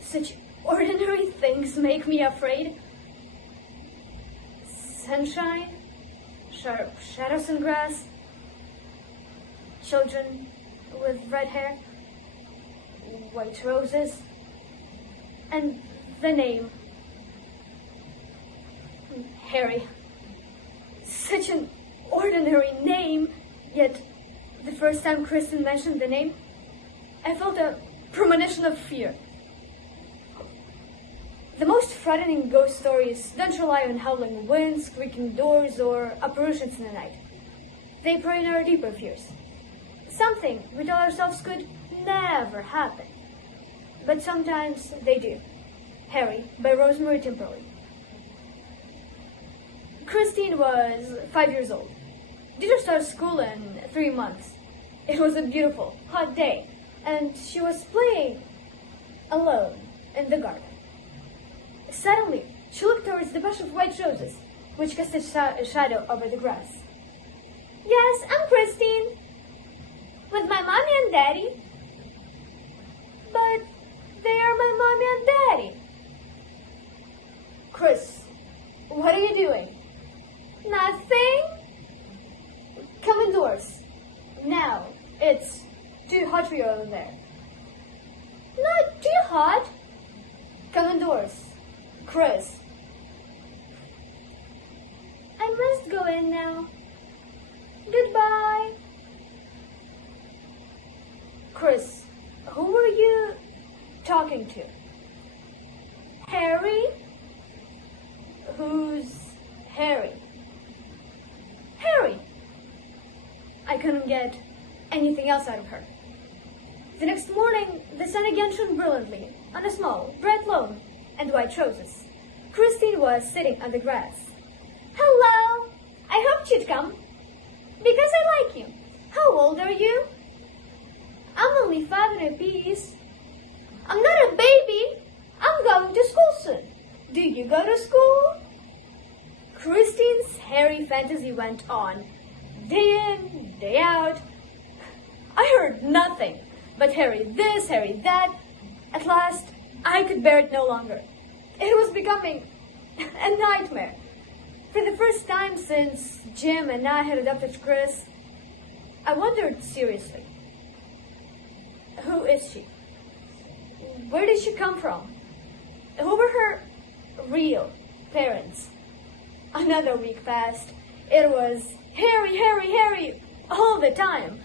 Such ordinary things make me afraid. Sunshine, sharp shadows in grass, children with red hair, white roses, and the name, Harry. Such an ordinary name, yet the first time Kristen mentioned the name, I felt a premonition of fear. The most frightening ghost stories don't rely on howling winds, creaking doors, or apparitions in the night. They prey on our deeper fears. Something we tell ourselves could never happen. But sometimes they do. Harry by Rosemary Timperley. Christine was 5 years old. Due to start school in 3 months. It was a beautiful, hot day, and she was playing alone in the garden. Suddenly, she looked towards the bush of white roses, which cast a shadow over the grass. "Yes, I'm Christine. With my mommy and daddy." "But they are my mommy and daddy." "Chris, what are you doing?" "Nothing." "Come indoors. Now, it's too hot for you over there." "Not too hot." "Come indoors. Chris." "I must go in now. Goodbye." "Chris, who were you talking to?" "Harry." "Who's Harry?" "Harry." I couldn't get anything else out of her. The next morning, the sun again shone brilliantly on a small, bright lawn and white roses. Christine was sitting on the grass. "Hello! I hoped you'd come. Because I like you. How old are you?" "I'm only 5 and a piece." "I'm not a baby. I'm going to school soon. Do you go to school?" Christine's Harry fantasy went on, day in, day out. I heard nothing but Harry this, Harry that. At last, I could bear it no longer. It was becoming a nightmare. For the first time since Jim and I had adopted Chris, I wondered seriously, who is she? Where did she come from? Who were her real parents? Another week passed. It was Harry, Harry, Harry all the time.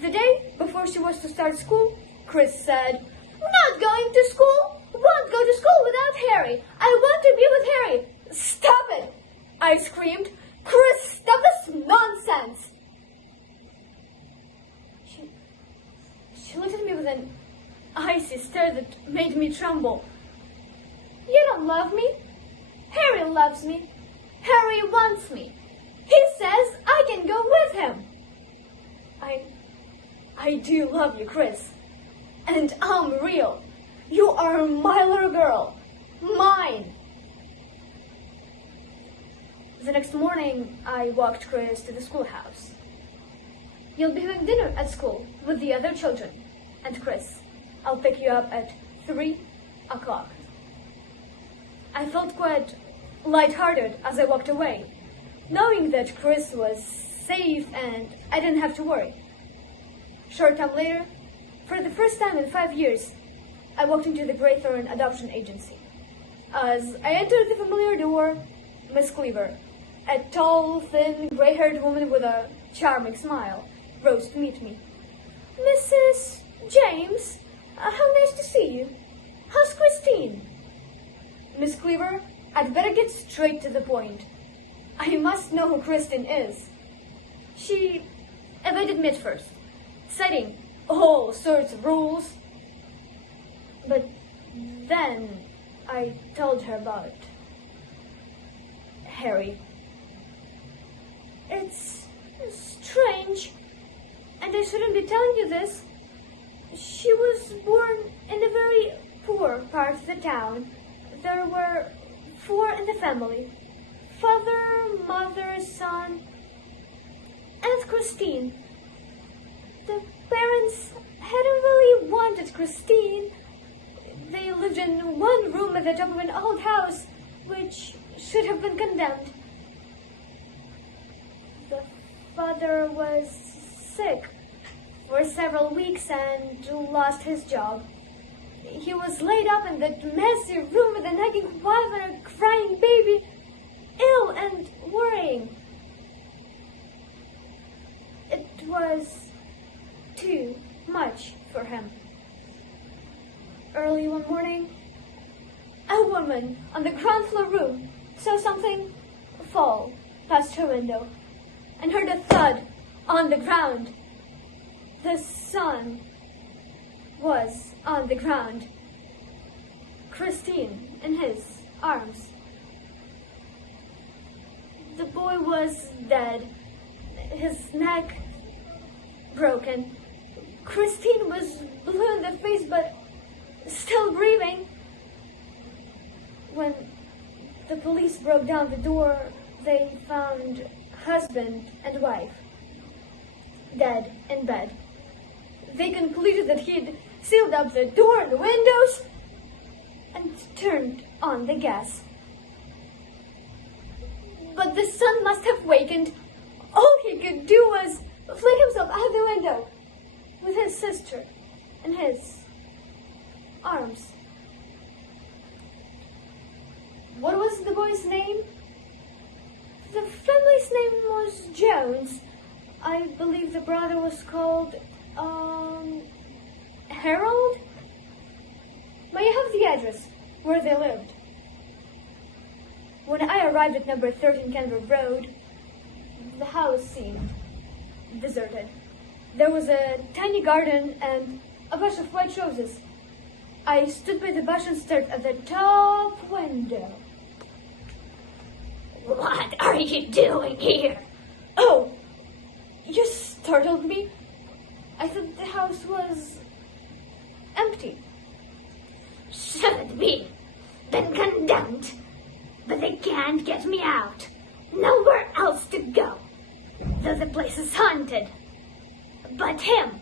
The day before she was to start school, Chris said, "I'm not going to school. Won't go to school without Harry. I want to be with Harry." "Stop it!" I screamed. "Chris, stop this nonsense!" She looked at me with an icy stare that made me tremble. "You don't love me. Harry loves me. Harry wants me. He says I can go with him." I do love you, Chris. And I'm real. You are my little girl. Mine. The next morning, I walked Chris to the schoolhouse. "You'll be having dinner at school with the other children. And Chris, I'll pick you up at 3 o'clock. I felt quite lighthearted as I walked away, knowing that Chris was safe and I didn't have to worry. Short time later, for the first time in 5 years, I walked into the Greythorn Adoption Agency. As I entered the familiar door, Miss Cleaver, a tall, thin, gray-haired woman with a charming smile, rose to meet me. "Mrs. James, how nice to see you. How's Christine?" "Miss Cleaver, I'd better get straight to the point. I must know who Kristen is." She evaded me at first, citing all sorts of rules. But then I told her about Harry. "It's strange, and I shouldn't be telling you this. She was born in a very poor part of the town. There were 4 in the family. Father, mother, son, and Christine. The parents hadn't really wanted Christine, condemned. The father was sick for several weeks and lost his job. He was laid up in that messy room with a nagging wife and a crying baby, ill and worrying. It was too much for him. Early one morning, a woman on the ground floor room saw something fall past her window and heard a thud on the ground. The son was on the ground, Christine in his arms. The boy was dead, his neck broken. Christine was blue in the face but still breathing. When the police broke down the door, they found husband and wife dead in bed. They concluded that he'd sealed up the door and the windows and turned on the gas. But the son must have wakened. All he could do was fling himself out the window with his sister in his arms. What was the boy's name? The family's name was Jones. I believe the brother was called, Harold? May I have the address where they lived? When I arrived at number 13 Canberra Road, the house seemed deserted. There was a tiny garden and a bunch of white roses. I stood by the bush and stared at the top window. What are you doing here? Oh, you startled me. I thought the house was empty. Should be. Been condemned. But they can't get me out. Nowhere else to go. Though the place is haunted. But him.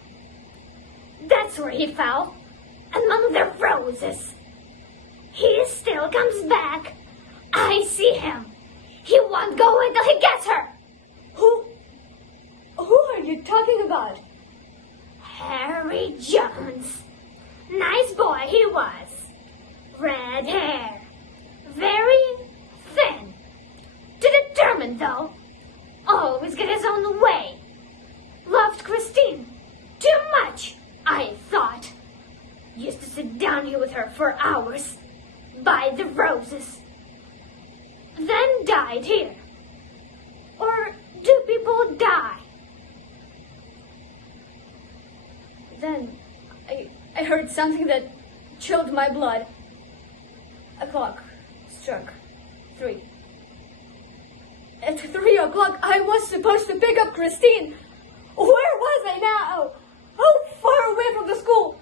That's where he fell. Among the roses. He still comes back. I see him. He won't go until he gets her. Who are you talking about? Harry Jones. Nice boy he was. Red hair. Very thin. Determined though. Always get his own way. Loved Christine. Too much, I thought. Used to sit down here with her for hours. By the roses. Then died here. Or do people die? Then I heard something that chilled my blood. A clock struck 3. At 3 o'clock, I was supposed to pick up Christine. Where was I now? How far away from the school?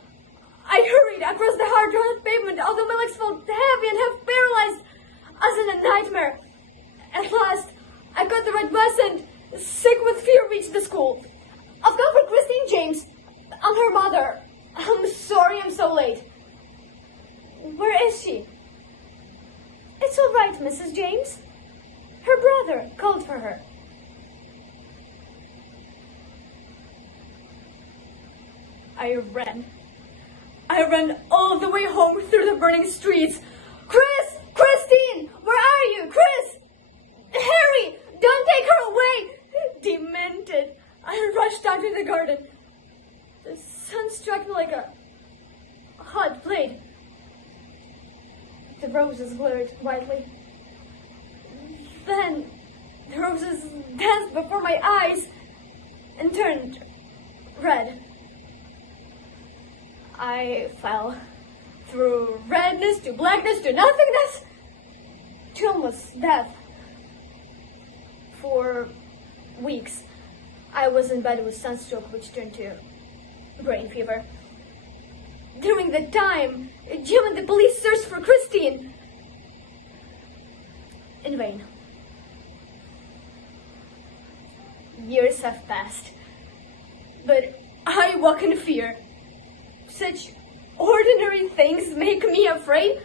I hurried across the hard pavement, although my legs felt heavy and half paralyzed, as in a nightmare. At last, I caught the red bus and, sick with fear, reached the school. I've come for Christine James. I'm her mother. I'm sorry I'm so late. Where is she? It's all right, Mrs. James. Her brother called for her. I ran all the way home through the burning streets. Chris! Christine! Where are you? Chris! Harry! Don't take her away! Demented, I rushed out to the garden. The sun struck me like a hot blade. The roses glittered whitely. Then the roses danced before my eyes and turned red. I fell through redness to blackness to nothingness to almost death. For weeks, I was in bed with sunstroke, which turned to brain fever. During the time, Jim and the police searched for Christine. In vain. Years have passed, but I walk in fear. Such ordinary things make me afraid.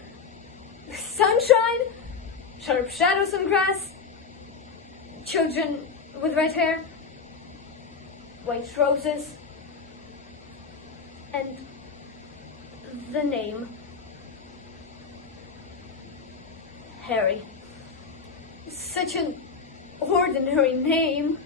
Sunshine, sharp shadows on grass, children with red hair, white roses, and the name Harry. Such an ordinary name.